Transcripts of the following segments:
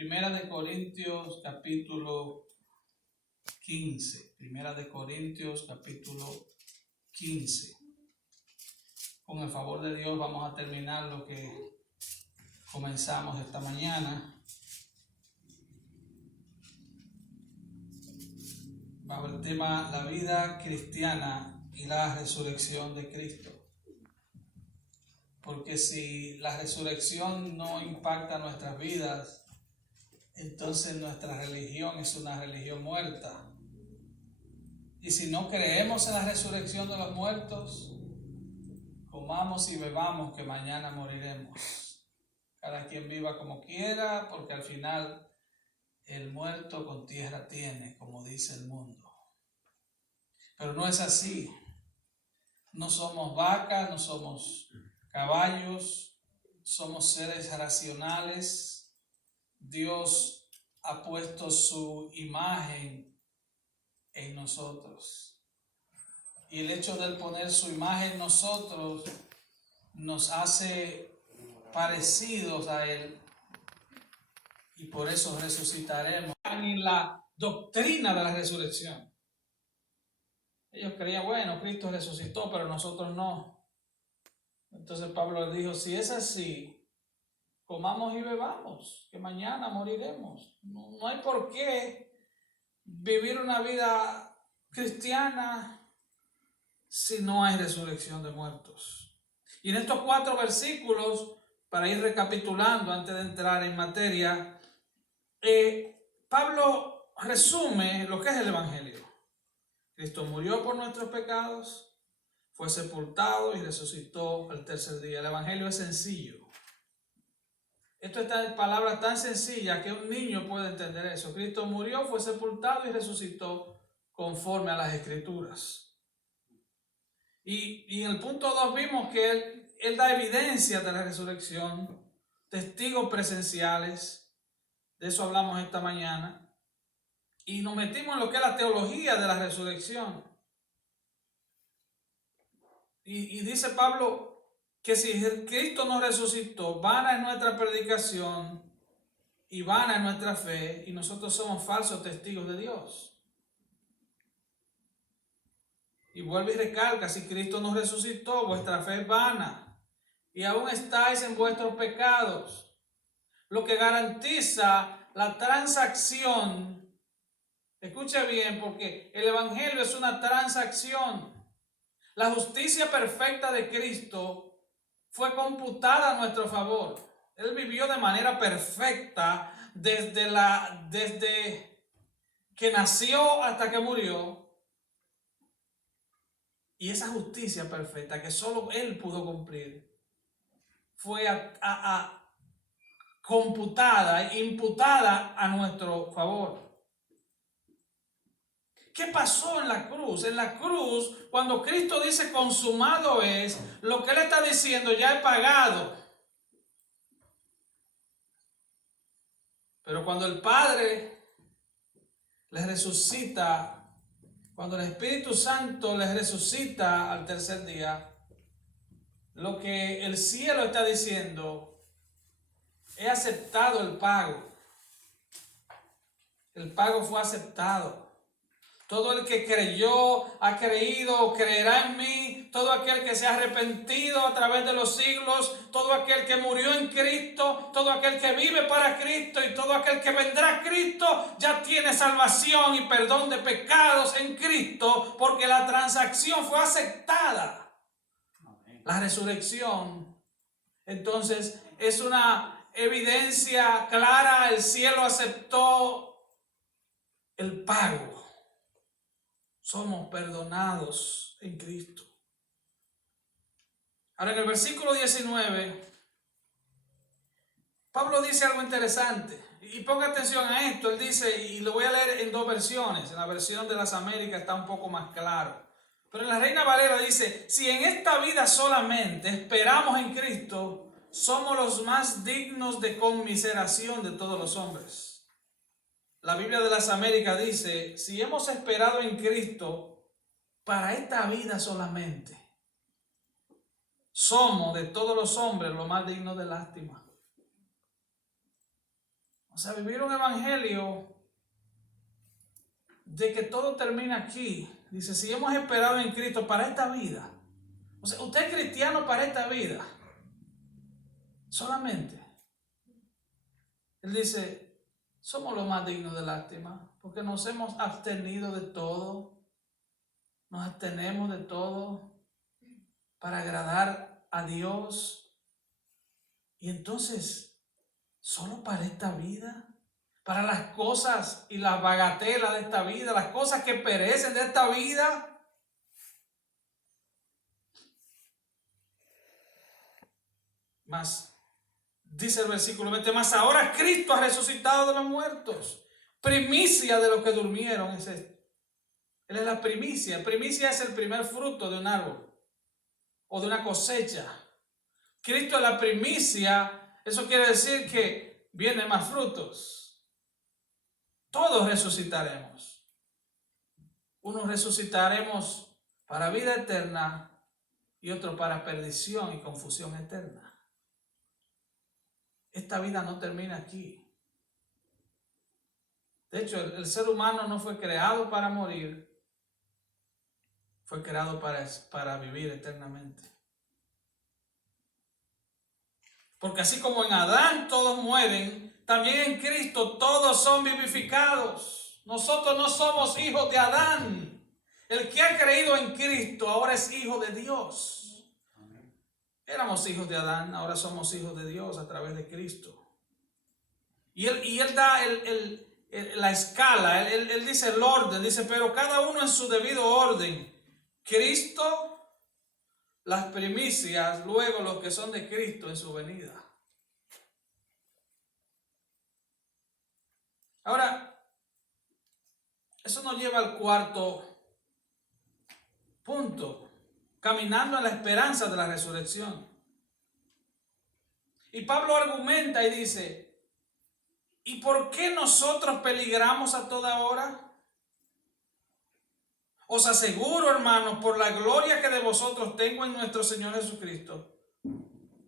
Primera de Corintios capítulo 15. Primera de Corintios capítulo 15. Con el favor de Dios vamos a terminar lo que comenzamos esta mañana. Bajo el tema la vida cristiana y la resurrección de Cristo. Porque si la resurrección no impacta nuestras vidas, entonces nuestra religión es una religión muerta. Y si no creemos en la resurrección de los muertos, comamos y bebamos que mañana moriremos. Cada quien viva como quiera, porque al final el muerto con tierra tiene, como dice el mundo. Pero no es así. No somos vacas, no somos caballos, somos seres racionales. Dios ha puesto su imagen en nosotros. Y el hecho de poner su imagen en nosotros nos hace parecidos a Él. Y por eso resucitaremos. En la doctrina de la resurrección. Ellos creían, bueno, Cristo resucitó, pero nosotros no. Entonces Pablo les dijo, si es así, comamos y bebamos, que mañana moriremos. No hay por qué vivir una vida cristiana si no hay resurrección de muertos. Y en estos 4 versículos, para ir recapitulando antes de entrar en materia, Pablo resume lo que es el Evangelio. Cristo murió por nuestros pecados, fue sepultado y resucitó al tercer día. El Evangelio es sencillo. Esto está en palabras tan sencillas que un niño puede entender eso. Cristo murió, fue sepultado y resucitó conforme a las Escrituras. Y en el punto 2 vimos que él da evidencia de la resurrección, testigos presenciales. De eso hablamos esta mañana. Y nos metimos en lo que es la teología de la resurrección. Y dice Pablo que si Cristo nos resucitó, vana es nuestra predicación y vana es nuestra fe, y nosotros somos falsos testigos de Dios. Y vuelve y recalca, si Cristo nos resucitó, vuestra fe es vana y aún estáis en vuestros pecados. Lo que garantiza la transacción, escuche bien, porque el Evangelio es una transacción. La justicia perfecta de Cristo fue computada a nuestro favor. Él vivió de manera perfecta desde que nació hasta que murió. Y esa justicia perfecta que solo Él pudo cumplir fue computada, imputada a nuestro favor. ¿Qué pasó en la cruz? En la cruz, cuando Cristo dice consumado es, lo que Él está diciendo ya he pagado. Pero cuando el Padre les resucita, cuando el Espíritu Santo les resucita al tercer día, lo que el cielo está diciendo, he aceptado el pago. El pago fue aceptado. Todo el que creyó, ha creído o creerá en mí, todo aquel que se ha arrepentido a través de los siglos, todo aquel que murió en Cristo, todo aquel que vive para Cristo y todo aquel que vendrá a Cristo, ya tiene salvación y perdón de pecados en Cristo, porque la transacción fue aceptada. La resurrección, entonces, es una evidencia clara, el cielo aceptó el pago. Somos perdonados en Cristo. Ahora en el versículo 19, Pablo dice algo interesante. Y ponga atención a esto. Él dice, y lo voy a leer en 2 versiones. En la versión de las Américas está un poco más claro. Pero en la Reina Valera dice, si en esta vida solamente esperamos en Cristo, somos los más dignos de conmiseración de todos los hombres. La Biblia de las Américas dice, si hemos esperado en Cristo para esta vida solamente, somos de todos los hombres los más dignos de lástima. O sea, vivir un evangelio de que todo termina aquí. Dice, si hemos esperado en Cristo para esta vida. O sea, usted es cristiano para esta vida. Solamente. Él dice, somos los más dignos de lástima, porque nos hemos abstenido de todo. Nos abstenemos de todo para agradar a Dios. Y entonces, solo para esta vida, para las cosas y las bagatelas de esta vida, las cosas que perecen de esta vida. Más, dice el versículo 20, más ahora Cristo ha resucitado de los muertos. Primicia de los que durmieron es esto. Él es la primicia. Primicia es el primer fruto de un árbol o de una cosecha. Cristo es la primicia. Eso quiere decir que vienen más frutos. Todos resucitaremos. Unos resucitaremos para vida eterna y otros para perdición y confusión eterna. Esta vida no termina aquí. De hecho, el ser humano no fue creado para morir. Fue creado para vivir eternamente. Porque así como en Adán todos mueren, también en Cristo todos son vivificados. Nosotros no somos hijos de Adán. El que ha creído en Cristo ahora es hijo de Dios. Éramos hijos de Adán, ahora somos hijos de Dios a través de Cristo. Y él da la escala, él dice el orden, dice, pero cada uno en su debido orden. Cristo, las primicias, luego los que son de Cristo en su venida. Ahora, eso nos lleva al cuarto punto, caminando en la esperanza de la resurrección. Y Pablo argumenta y dice, ¿y por qué nosotros peligramos a toda hora? Os aseguro, hermanos, por la gloria que de vosotros tengo en nuestro Señor Jesucristo,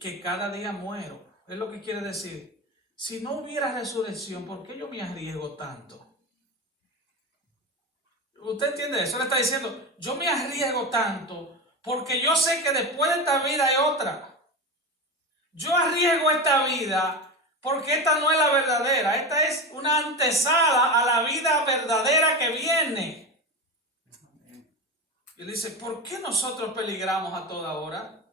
que cada día muero. Es lo que quiere decir. Si no hubiera resurrección, ¿por qué yo me arriesgo tanto? ¿Usted entiende eso? Le está diciendo, yo me arriesgo tanto porque yo sé que después de esta vida hay otra. Yo arriesgo esta vida porque esta no es la verdadera. Esta es una antesala a la vida verdadera que viene. Y dice, ¿por qué nosotros peligramos a toda hora?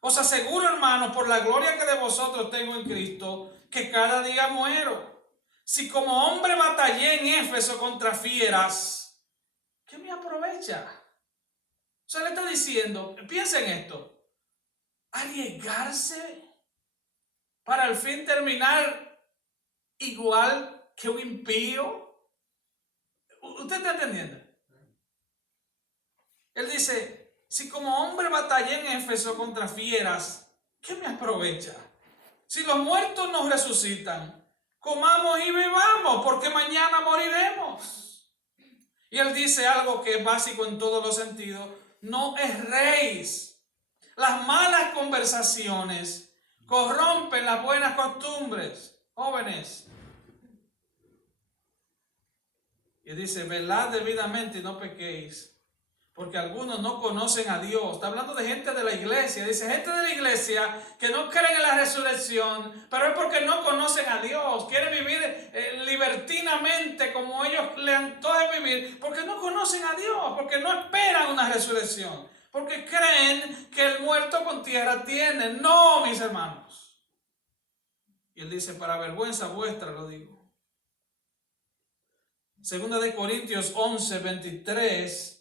Os aseguro, hermanos, por la gloria que de vosotros tengo en Cristo, que cada día muero. Si como hombre batallé en Éfeso contra fieras, ¿qué me aprovecha? O sea, le está diciendo, piensa en esto, arriesgarse para al fin terminar igual que un impío. ¿Usted está entendiendo? Él dice, si como hombre batallé en Éfeso contra fieras, ¿qué me aprovecha? Si los muertos nos resucitan, comamos y bebamos, porque mañana moriremos. Y él dice algo que es básico en todos los sentidos, no erréis. Las malas conversaciones corrompen las buenas costumbres. Jóvenes. Y dice, velad debidamente y no pequéis, porque algunos no conocen a Dios. Está hablando de gente de la iglesia. Dice, gente de la iglesia que no creen en la resurrección, pero es porque no conocen a Dios. Quieren vivir libertinamente como ellos le antojen vivir, porque no conocen a Dios, porque no esperan una resurrección, porque creen que el muerto con tierra tiene. No, mis hermanos. Y él dice, para vergüenza vuestra lo digo. Segunda de Corintios 11, 23,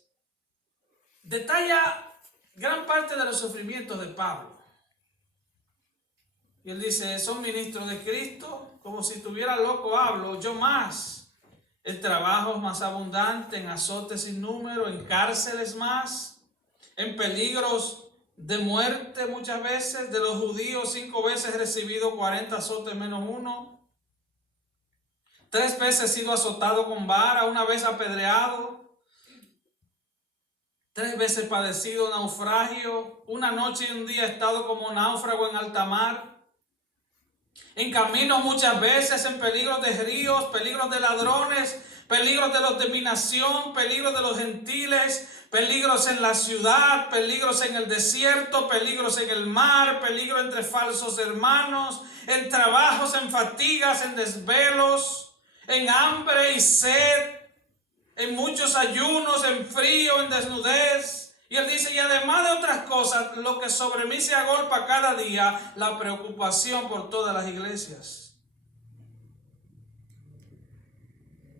detalla gran parte de los sufrimientos de Pablo. Y él dice, son ministros de Cristo, como si estuviera loco hablo, yo más. En trabajos más abundantes, en azotes sin número, en cárceles más, en peligros de muerte muchas veces. De los judíos 5 veces he recibido 40 azotes menos uno. 3 veces he sido azotado con vara, 1 vez apedreado. 3 veces padecido naufragio, 1 noche y 1 día he estado como náufrago en alta mar. En caminos muchas veces, en peligros de ríos, peligros de ladrones, peligros de los de mi nación, peligros de los gentiles, peligros en la ciudad, peligros en el desierto, peligros en el mar, peligro entre falsos hermanos, en trabajos, en fatigas, en desvelos, en hambre y sed, en muchos ayunos, en frío, en desnudez. Y él dice, y además de otras cosas, lo que sobre mí se agolpa cada día, la preocupación por todas las iglesias.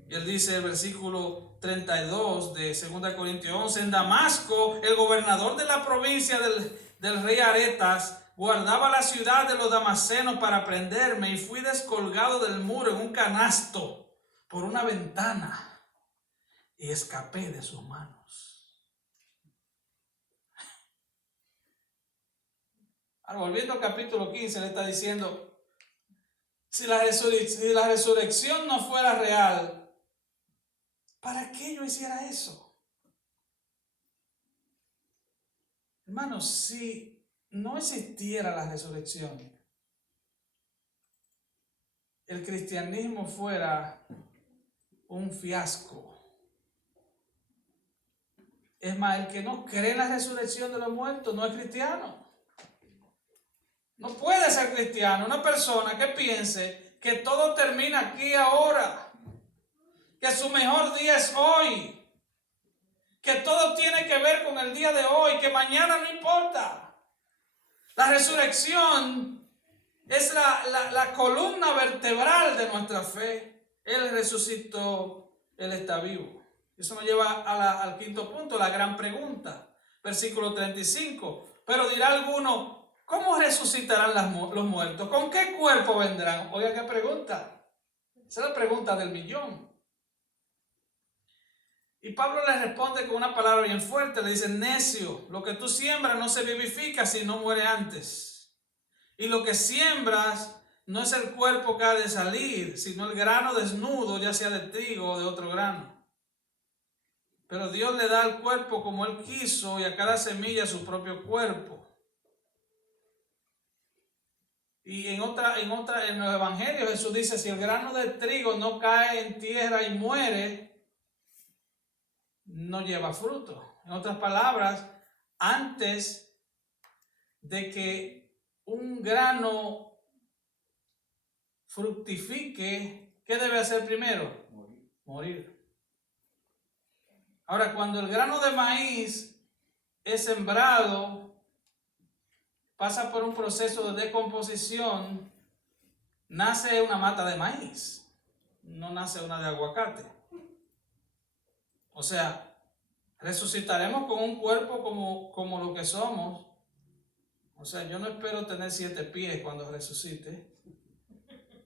Y él dice el versículo 32 de 2 Corintios 11, en Damasco, el gobernador de la provincia del rey Aretas guardaba la ciudad de los damascenos para prenderme, y fui descolgado del muro en un canasto por una ventana y escapé de sus manos. Ahora, volviendo al capítulo 15, le está diciendo, si la resurrección no fuera real, ¿para qué yo hiciera eso? Hermanos, si no existiera la resurrección, el cristianismo fuera un fiasco. Es más, el que no cree en la resurrección de los muertos no es cristiano. No puede ser cristiano una persona que piense que todo termina aquí ahora, que su mejor día es hoy, que todo tiene que ver con el día de hoy, que mañana no importa. La resurrección es la columna vertebral de nuestra fe. Él resucitó, Él está vivo. Eso nos lleva al quinto punto, la gran pregunta. Versículo 35. Pero dirá alguno, ¿cómo resucitarán los muertos? ¿Con qué cuerpo vendrán? Oiga, qué pregunta. Esa es la pregunta del millón. Y Pablo le responde con una palabra bien fuerte. Le dice, necio, lo que tú siembras no se vivifica si no muere antes. Y lo que siembras no es el cuerpo que ha de salir, sino el grano desnudo, ya sea de trigo o de otro grano. Pero Dios le da al cuerpo como Él quiso, y a cada semilla su propio cuerpo. Y en los evangelios Jesús dice, si el grano de trigo no cae en tierra y muere, no lleva fruto. En otras palabras, antes de que un grano fructifique, ¿qué debe hacer primero? Morir. Ahora, cuando el grano de maíz es sembrado, pasa por un proceso de decomposición, nace una mata de maíz, no nace una de aguacate. O sea, resucitaremos con un cuerpo como lo que somos. O sea, yo no espero tener 7 pies cuando resucite,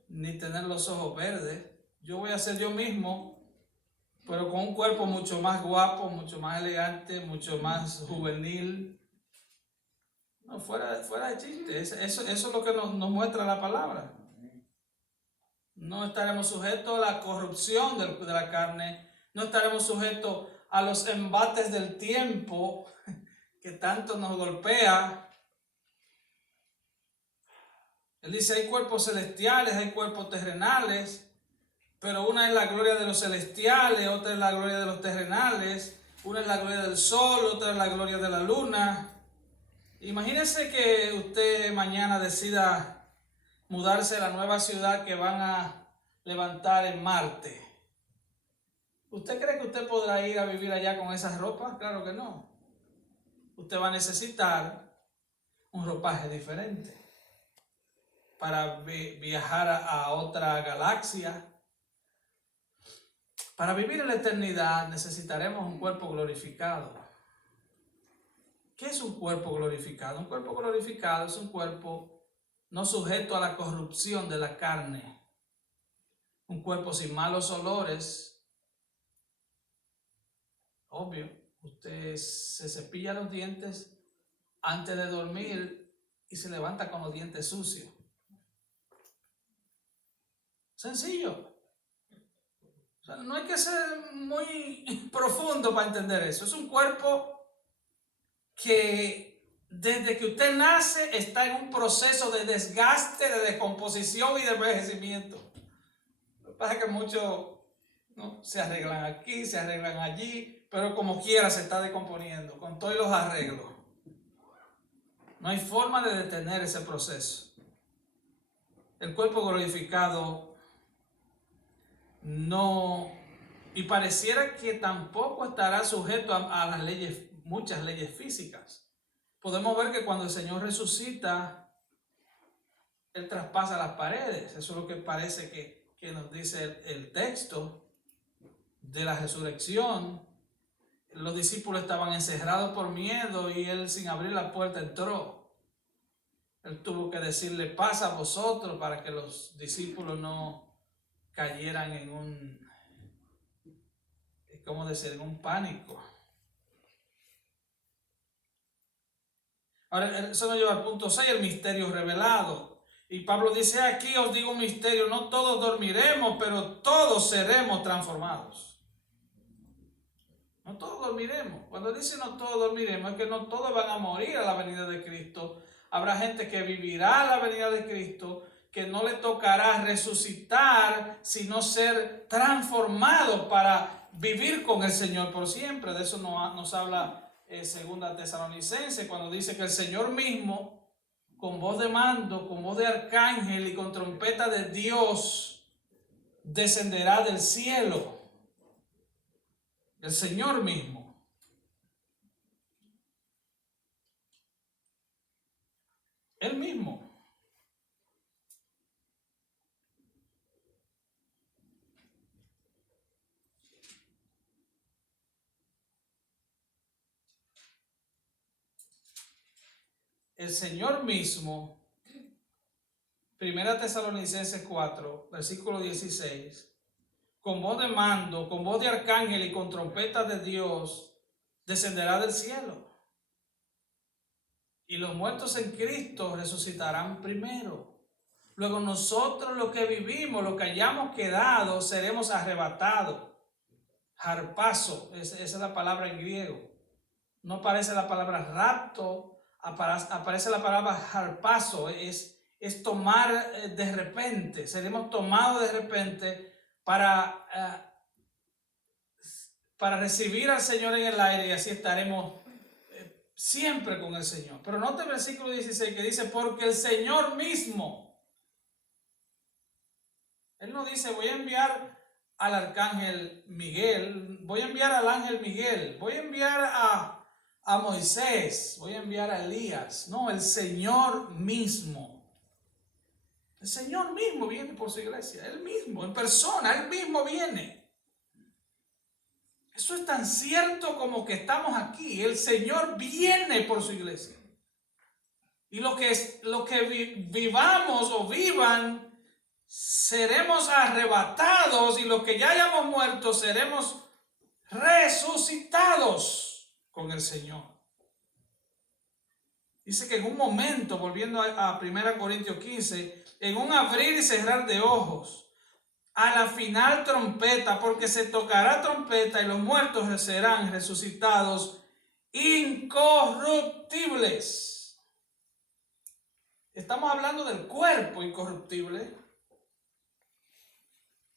ni tener los ojos verdes. Yo voy a ser yo mismo, pero con un cuerpo mucho más guapo, mucho más elegante, mucho más juvenil. No, fuera de chiste. Eso es lo que nos muestra la palabra. No estaremos sujetos a la corrupción de la carne. No estaremos sujetos a los embates del tiempo que tanto nos golpea. Él dice, hay cuerpos celestiales, hay cuerpos terrenales, pero una es la gloria de los celestiales, otra es la gloria de los terrenales, una es la gloria del sol, otra es la gloria de la luna. Imagínense que usted mañana decida mudarse a la nueva ciudad que van a levantar en Marte. ¿Usted cree que usted podrá ir a vivir allá con esas ropas? Claro que no. Usted va a necesitar un ropaje diferente para viajar a otra galaxia. Para vivir en la eternidad necesitaremos un cuerpo glorificado. ¿Qué es un cuerpo glorificado? Un cuerpo glorificado es un cuerpo no sujeto a la corrupción de la carne. Un cuerpo sin malos olores. Obvio, usted se cepilla los dientes antes de dormir y se levanta con los dientes sucios. Sencillo. O sea, no hay que ser muy profundo para entender eso. Es un cuerpo que desde que usted nace, está en un proceso de desgaste, de descomposición y de envejecimiento. Lo que pasa es que muchos, ¿no?, se arreglan aquí, se arreglan allí, pero como quiera se está descomponiendo con todos los arreglos. No hay forma de detener ese proceso. El cuerpo glorificado no, y pareciera que tampoco estará sujeto a las leyes, muchas leyes físicas. Podemos ver que cuando el Señor resucita, Él traspasa las paredes. Eso es lo que parece que nos dice el texto de la resurrección. Los discípulos estaban encerrados por miedo y Él, sin abrir la puerta, entró. Él tuvo que decirle: pasa a vosotros, para que los discípulos no cayeran en un, ¿cómo decir?, en un pánico. Ahora, eso nos lleva al punto 6, el misterio revelado. Y Pablo dice: aquí os digo un misterio, no todos dormiremos, pero todos seremos transformados. No todos dormiremos. Cuando dice no todos dormiremos, es que no todos van a morir a la venida de Cristo. Habrá gente que vivirá a la venida de Cristo, que no le tocará resucitar, sino ser transformado para vivir con el Señor por siempre. De eso nos habla Segunda Tesalonicenses, cuando dice que el Señor mismo, con voz de mando, con voz de arcángel y con trompeta de Dios, descenderá del cielo. El Señor mismo. Él mismo. El Señor mismo, Primera Tesalonicenses 4, versículo 16, con voz de mando, con voz de arcángel y con trompeta de Dios, descenderá del cielo. Y los muertos en Cristo resucitarán primero. Luego nosotros, los que vivimos, los que hayamos quedado, seremos arrebatados. Harpazo, esa es la palabra en griego. No aparece la palabra rapto, aparece la palabra harpazo, es tomar de repente. Seremos tomados de repente para recibir al Señor en el aire, y así estaremos siempre con el Señor. Pero note el versículo 16 que dice: porque el Señor mismo. Él no dice: voy a enviar al arcángel Miguel, voy a enviar al ángel Miguel, voy a enviar a Moisés, voy a enviar a Elías. No, el Señor mismo. El Señor mismo viene por su iglesia. Él mismo, en persona, Él mismo viene. Eso es tan cierto como que estamos aquí. El Señor viene por su iglesia. Y lo que vivamos o vivan, seremos arrebatados, y los que ya hayamos muerto seremos resucitados con el Señor. Dice que en un momento, volviendo a 1 Corintios 15, en un abrir y cerrar de ojos, a la final trompeta, porque se tocará trompeta y los muertos serán resucitados incorruptibles. Estamos hablando del cuerpo incorruptible,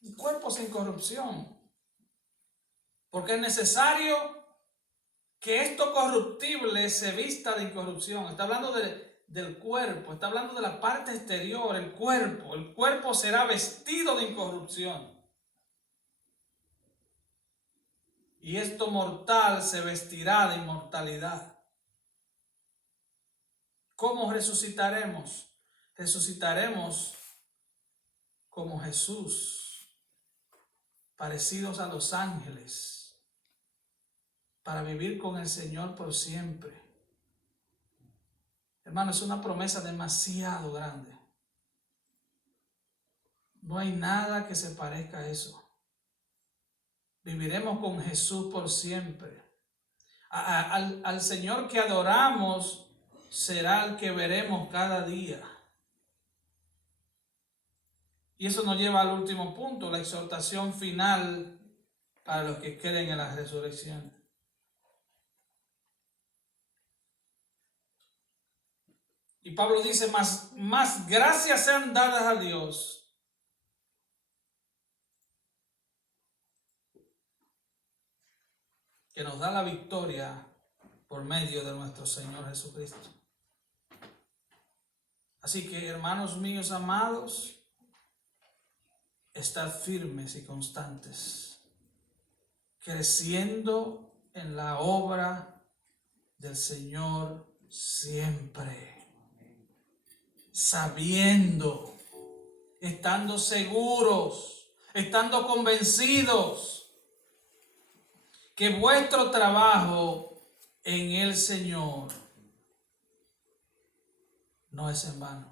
un cuerpo sin corrupción, porque es necesario que esto corruptible se vista de incorrupción. Está hablando del cuerpo, está hablando de la parte exterior, el cuerpo será vestido de incorrupción. Y esto mortal se vestirá de inmortalidad. ¿Cómo resucitaremos? Resucitaremos como Jesús, parecidos a los ángeles, para vivir con el Señor por siempre. Hermano, es una promesa demasiado grande. No hay nada que se parezca a eso. Viviremos con Jesús por siempre. Al Señor que adoramos será el que veremos cada día. Y eso nos lleva al último punto, la exhortación final para los que creen en la resurrección. Y Pablo dice, más gracias sean dadas a Dios que nos da la victoria por medio de nuestro Señor Jesucristo. Así que, hermanos míos amados, estad firmes y constantes, creciendo en la obra del Señor siempre, sabiendo, estando seguros, estando convencidos que vuestro trabajo en el Señor no es en vano.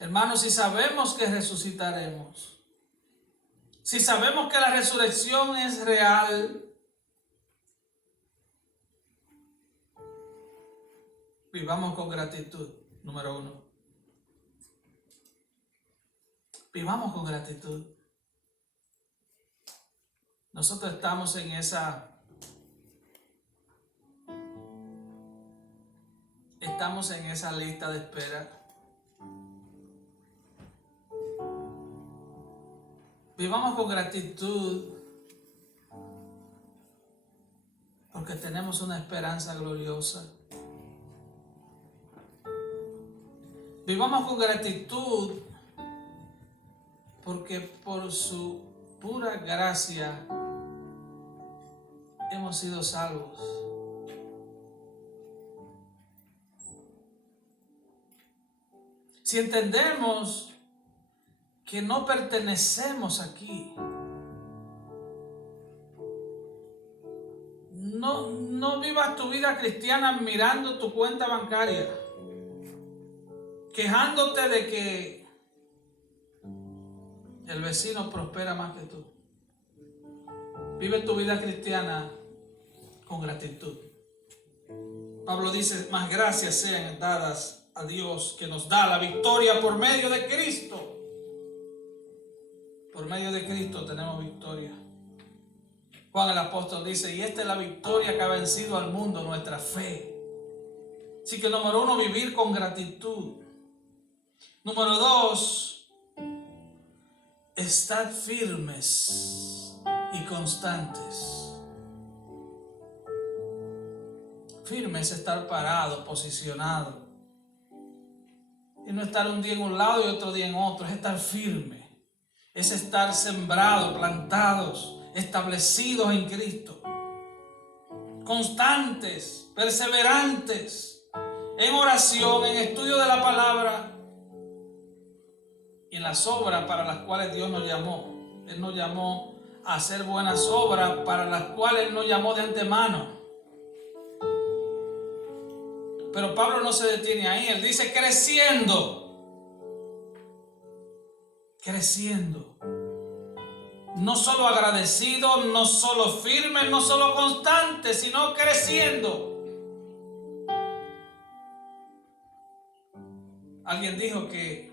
Hermanos, si sabemos que resucitaremos, si sabemos que la resurrección es real, vivamos con gratitud, número 1. Vivamos con gratitud. Nosotros estamos en esa lista de espera. Vivamos con gratitud porque tenemos una esperanza gloriosa. Vivamos con gratitud porque por su pura gracia hemos sido salvos. Si entendemos que no pertenecemos aquí, no vivas tu vida cristiana mirando tu cuenta bancaria, quejándote de que el vecino prospera más que tú. Vive tu vida cristiana con gratitud. Pablo dice, más gracias sean dadas a Dios que nos da la victoria por medio de Cristo. Por medio de Cristo tenemos victoria. Juan el apóstol dice, y esta es la victoria que ha vencido al mundo, nuestra fe. Así que número 1, vivir con gratitud. Número 2, estad firmes y constantes. Firme es estar parado, posicionado. Y no estar un día en un lado y otro día en otro. Es estar firme. Es estar sembrados, plantados, establecidos en Cristo. Constantes, perseverantes, en oración, en estudio de la palabra y en las obras para las cuales Dios nos llamó. Él nos llamó a hacer buenas obras para las cuales Él nos llamó de antemano. Pero Pablo no se detiene ahí, él dice creciendo. Creciendo. No solo agradecido, no solo firme, no solo constante, sino creciendo. Alguien dijo que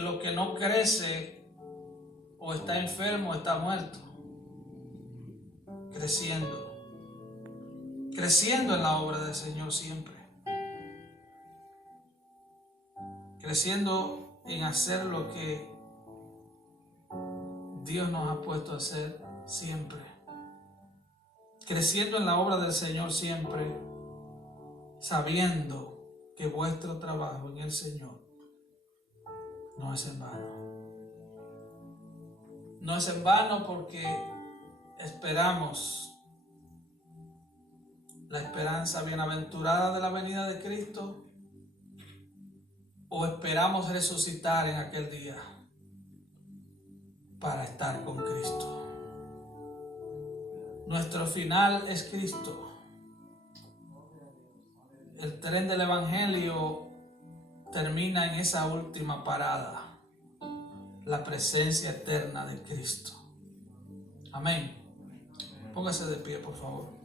lo que no crece o está enfermo o está muerto. Creciendo. Creciendo en la obra del Señor siempre. Creciendo en hacer lo que Dios nos ha puesto a hacer siempre. Creciendo en la obra del Señor siempre, sabiendo que vuestro trabajo en el Señor no es en vano. No es en vano porque esperamos la esperanza bienaventurada de la venida de Cristo, o esperamos resucitar en aquel día para estar con Cristo. Nuestro final es Cristo. El tren del Evangelio termina en esa última parada, la presencia eterna de Cristo. Amén. Póngase de pie, por favor.